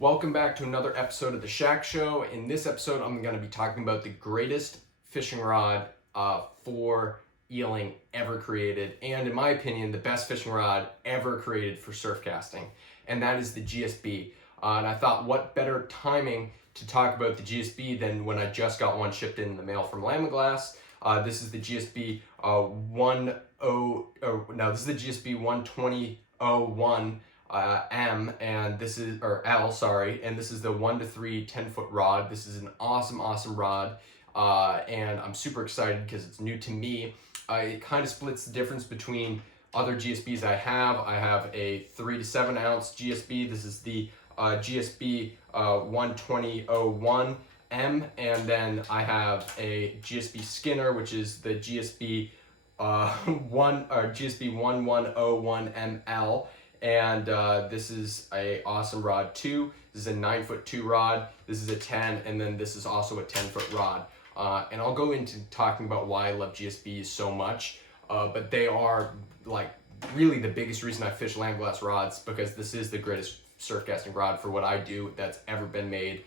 Welcome back to another episode of The Shack Show. In this episode, I'm going to be talking about the greatest fishing rod for eeling ever created, and in my opinion, the best fishing rod ever created for surf casting, and that is the GSB. And I thought, what better timing to talk about the GSB than when I just got one shipped in the mail from Lamiglas. This is the GSB 12001 M, and this is, or L, sorry, and this is the 1 to 3 10-foot rod. This is an awesome rod, and I'm super excited because it's new to me. It kind of splits the difference between other GSBs I have. I have a 3 to 7 ounce GSB. This is the GSB 12001 M, and then I have a GSB Skinner, which is the GSB GSB 1101 ML. And this is a awesome rod too. This is a 9'2" rod. This is a 10, and then this is also a 10-foot rod. And I'll go into talking about why I love GSBs so much. But they are like really the biggest reason I fish Lamiglas rods, because this is the greatest surf casting rod for what I do that's ever been made.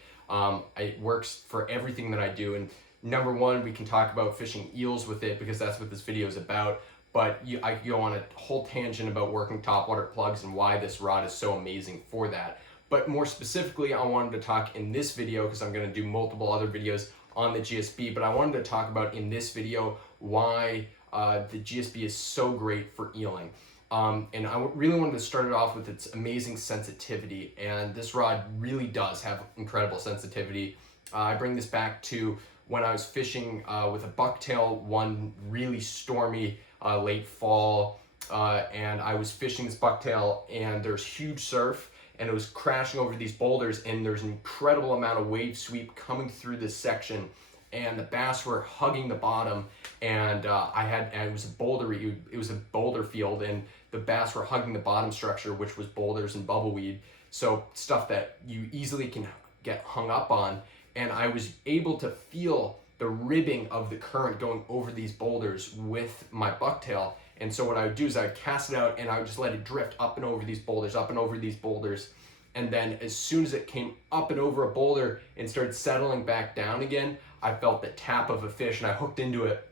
It works for everything that I do. And number one, we can talk about fishing eels with it because that's what this video is about. But I go on a whole tangent about working topwater plugs and why this rod is so amazing for that. But more specifically, I wanted to talk in this video, because I'm going to do multiple other videos on the GSB, but I wanted to talk about in this video why the GSB is so great for eeling. And I really wanted to start it off with its amazing sensitivity, and this rod really does have incredible sensitivity. I bring this back to when I was fishing with a bucktail one really stormy late fall, and I was fishing this bucktail, and there's huge surf, and it was crashing over these boulders, and there's an incredible amount of wave sweep coming through this section, and the bass were hugging the bottom, and it was a boulder field, and the bass were hugging the bottom structure, which was boulders and bubbleweed, so stuff that you easily can get hung up on. And I was able to feel the ribbing of the current going over these boulders with my bucktail. And so what I would do is I'd cast it out and I would just let it drift up and over these boulders, up and over these boulders. And then as soon as it came up and over a boulder and started settling back down again, I felt the tap of a fish and I hooked into it,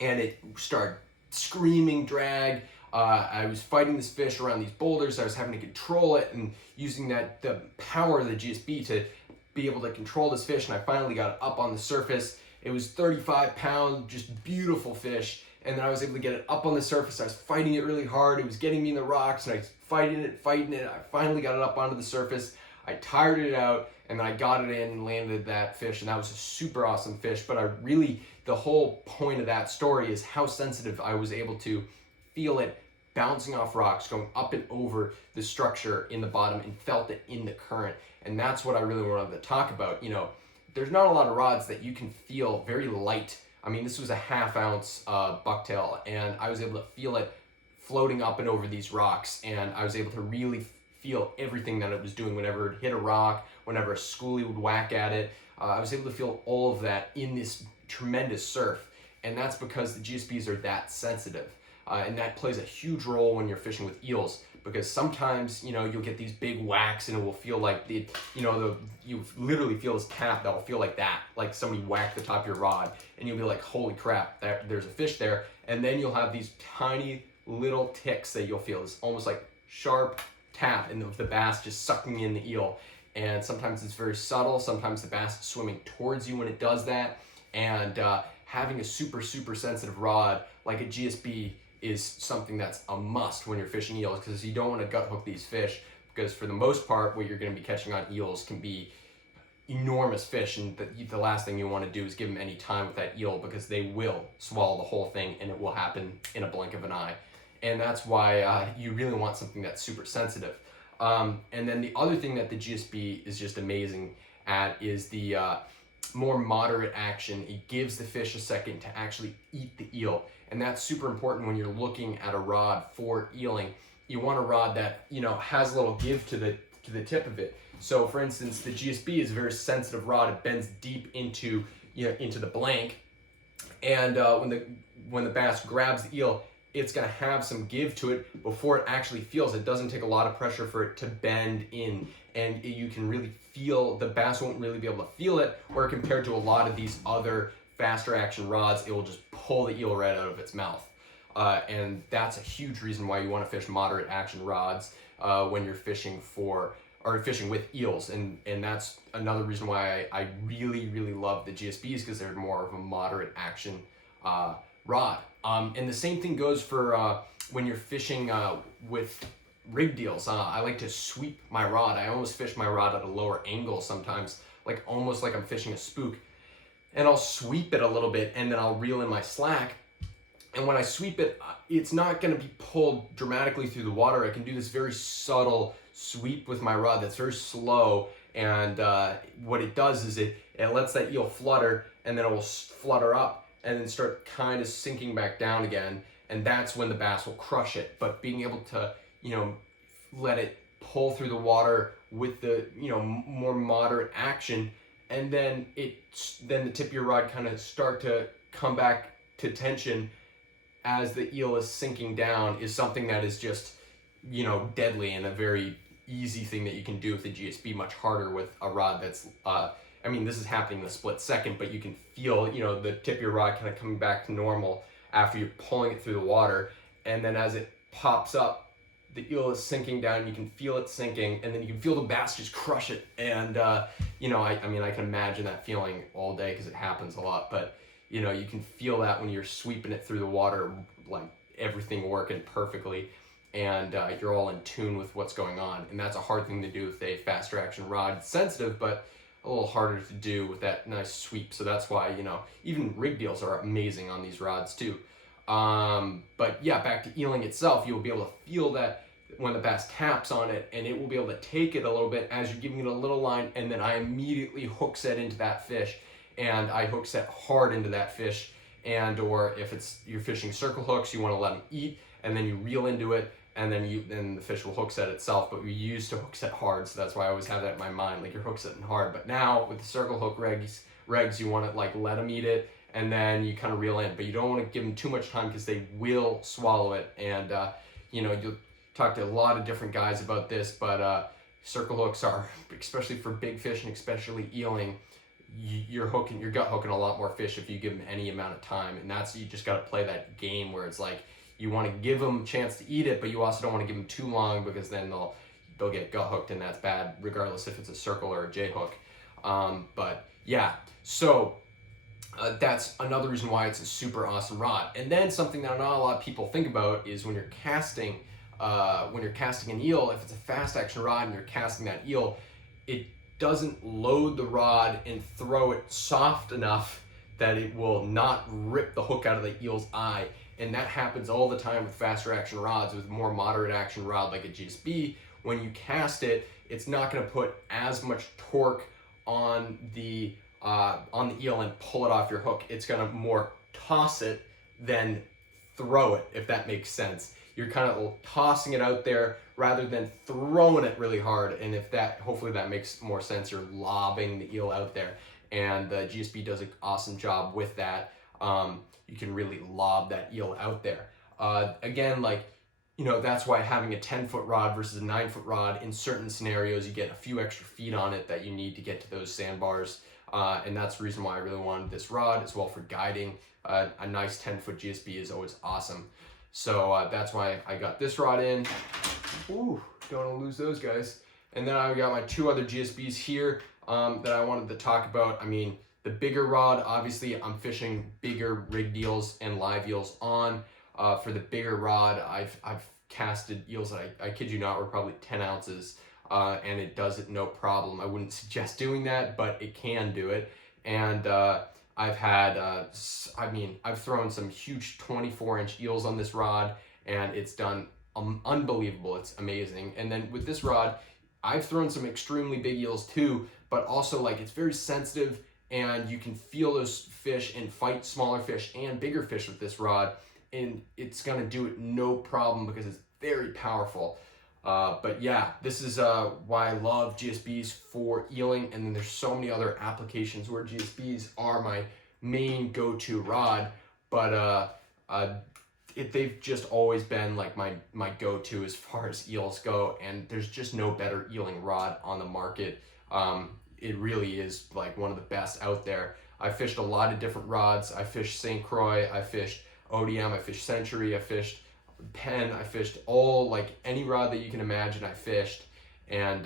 and it started screaming drag. I was fighting this fish around these boulders. I was having to control it and using the power of the GSB to be able to control this fish, and I finally got it up on the surface. It was 35 pound, just beautiful fish, and then I was able to get it up on the surface. I was fighting it really hard. It was getting me in the rocks, and I was fighting it. I finally got it up onto the surface. I tired it out, and then I got it in and landed that fish, and that was a super awesome fish. But the whole point of that story is how sensitive I was able to feel it bouncing off rocks, going up and over the structure in the bottom, and felt it in the current. And that's what I really wanted to talk about. You know, there's not a lot of rods that you can feel very light. I mean, this was a 1/2 ounce bucktail, and I was able to feel it floating up and over these rocks, and I was able to really feel everything that it was doing whenever it hit a rock, whenever a schoolie would whack at it. I was able to feel all of that in this tremendous surf, and that's because the GSBs are that sensitive. And that plays a huge role when you're fishing with eels, because sometimes, you know, you'll get these big whacks and it will feel like you literally feel this tap that will feel like that, like somebody whacked the top of your rod, and you'll be like, holy crap, there's a fish there. And then you'll have these tiny little ticks that you'll feel. It's almost like sharp tap, and the bass just sucking in the eel. And sometimes it's very subtle. Sometimes the bass is swimming towards you when it does that. And having a super sensitive rod like a GSB is something that's a must when you're fishing eels, because you don't want to gut hook these fish, because for the most part what you're going to be catching on eels can be enormous fish, and the last thing you want to do is give them any time with that eel, because they will swallow the whole thing, and it will happen in a blink of an eye. And that's why you really want something that's super sensitive. And then the other thing that the GSB is just amazing at is the more moderate action. It gives the fish a second to actually eat the eel, and that's super important when you're looking at a rod for eeling. You want a rod that, you know, has a little give to the tip of it. So for instance, the GSB is a very sensitive rod. It bends deep into the blank, and when the bass grabs the eel, it's going to have some give to it before it actually feels. It doesn't take a lot of pressure for it to bend in, and you can really feel, the bass won't really be able to feel it, or compared to a lot of these other faster action rods, it will just pull the eel right out of its mouth. And that's a huge reason why you want to fish moderate action rods when you're fishing with eels, and that's another reason why I really, really love the GSBs, because they're more of a moderate action rod. And the same thing goes for when you're fishing with rig deals. I like to sweep my rod. I almost fish my rod at a lower angle sometimes, like almost like I'm fishing a spook. And I'll sweep it a little bit, and then I'll reel in my slack. And when I sweep it, it's not going to be pulled dramatically through the water. I can do this very subtle sweep with my rod that's very slow. And what it does is it lets that eel flutter, and then it will flutter up and then start kind of sinking back down again. And that's when the bass will crush it. But being able to, let it pull through the water with the, more moderate action, and then the tip of your rod kind of start to come back to tension as the eel is sinking down, is something that is just, deadly, and a very easy thing that you can do with the GSB, much harder with a rod that's, this is happening in a split second, but you can feel, the tip of your rod kind of coming back to normal after you're pulling it through the water. And then as it pops up, the eel is sinking down, you can feel it sinking, and then you can feel the bass just crush it. And, I can imagine that feeling all day, because it happens a lot, but you can feel that when you're sweeping it through the water, like everything working perfectly, and you're all in tune with what's going on. And that's a hard thing to do with a faster action rod. It's sensitive, but a little harder to do with that nice sweep. So that's why, even rig deals are amazing on these rods too. But yeah, back to eeling itself, you'll be able to feel that when the bass taps on it, and it will be able to take it a little bit as you're giving it a little line, and then I immediately hook set into that fish, and I hook set hard into that fish. And or if you're fishing circle hooks, you want to let them eat, and then you reel into it, and then the fish will hook set itself. But we used to hook set hard, so that's why I always have that in my mind, like you're hook setting hard. But now with the circle hook regs, you want to like let them eat it, and then you kind of reel in, but you don't want to give them too much time, because they will swallow it. And you'll talk to a lot of different guys about this, but circle hooks are, especially for big fish and especially eeling, you're gut hooking a lot more fish if you give them any amount of time. And you just got to play that game where it's like you want to give them a chance to eat it, but you also don't want to give them too long, because then they'll get gut hooked, and that's bad regardless if it's a circle or a J hook. But yeah, so that's another reason why it's a super awesome rod. And then something that not a lot of people think about is when you're casting an eel, if it's a fast action rod and you're casting that eel, it doesn't load the rod and throw it soft enough that it will not rip the hook out of the eel's eye. And that happens all the time with faster action rods. With more moderate action rod like a GSB, when you cast it, it's not going to put as much torque on the eel and pull it off your hook. It's going to more toss it than throw it, if that makes sense. You're kind of tossing it out there rather than throwing it really hard. And hopefully that makes more sense. You're lobbing the eel out there, and the GSB does an awesome job with that. You can really lob that eel out there. Again, that's why having a 10-foot rod versus a 9-foot rod, in certain scenarios, you get a few extra feet on it that you need to get to those sandbars. And that's the reason why I really wanted this rod as well for guiding. A nice 10-foot GSB is always awesome. So that's why I got this rod in. Ooh, don't want to lose those guys. And then I got my two other GSBs here that I wanted to talk about. The bigger rod, obviously I'm fishing bigger rig deals and live eels on. For the bigger rod, I've casted eels that I kid you not were probably 10 ounces, and it does it no problem. I wouldn't suggest doing that, but it can do it. And I've had, I've thrown some huge 24-inch eels on this rod, and it's done unbelievable. It's amazing. And then with this rod, I've thrown some extremely big eels too, but also it's very sensitive, and you can feel those fish and fight smaller fish and bigger fish with this rod, and it's gonna do it no problem because it's very powerful. But yeah, this is why I love GSBs for eeling, and then there's so many other applications where GSBs are my main go-to rod. But they've just always been like my go-to as far as eels go, and there's just no better eeling rod on the market. It really is like one of the best out there. I fished a lot of different rods. I fished St. Croix, I fished ODM, I fished Century, I fished Penn, I fished all, like any rod that you can imagine I fished, and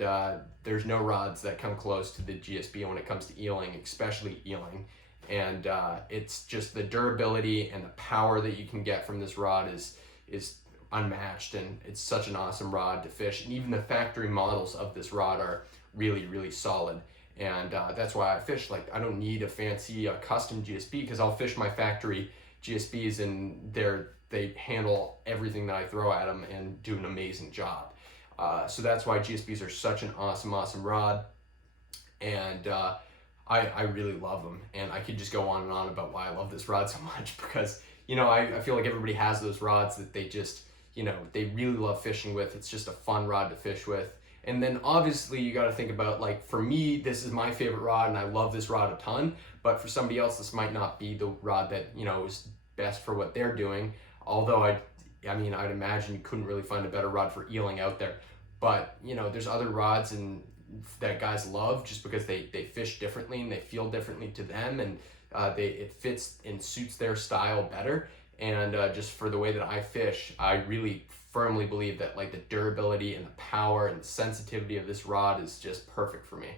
there's no rods that come close to the GSB when it comes to eeling, especially eeling. And it's just the durability and the power that you can get from this rod is unmatched, and it's such an awesome rod to fish. And even the factory models of this rod are really solid, and that's why I fish. Like, I don't need a fancy custom GSB, because I'll fish my factory GSBs and they handle everything that I throw at them and do an amazing job. So that's why GSBs are such an awesome rod, and I really love them. And I could just go on and on about why I love this rod so much, because, you know, I feel like everybody has those rods that they just, you know, they really love fishing with. It's just a fun rod to fish with. And then obviously you got to think about, like, for me, this is my favorite rod and I love this rod a ton, but for somebody else, this might not be the rod that, you know, is best for what they're doing. Although I mean, I'd imagine you couldn't really find a better rod for eeling out there. But, you know, there's other rods that guys love just because they fish differently and they feel differently to them, and it fits and suits their style better. And just for the way that I fish, I really firmly believe that, like, the durability and the power and the sensitivity of this rod is just perfect for me.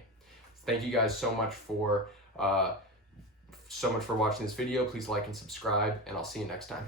Thank you guys so much for watching this video. Please like and subscribe, and I'll see you next time.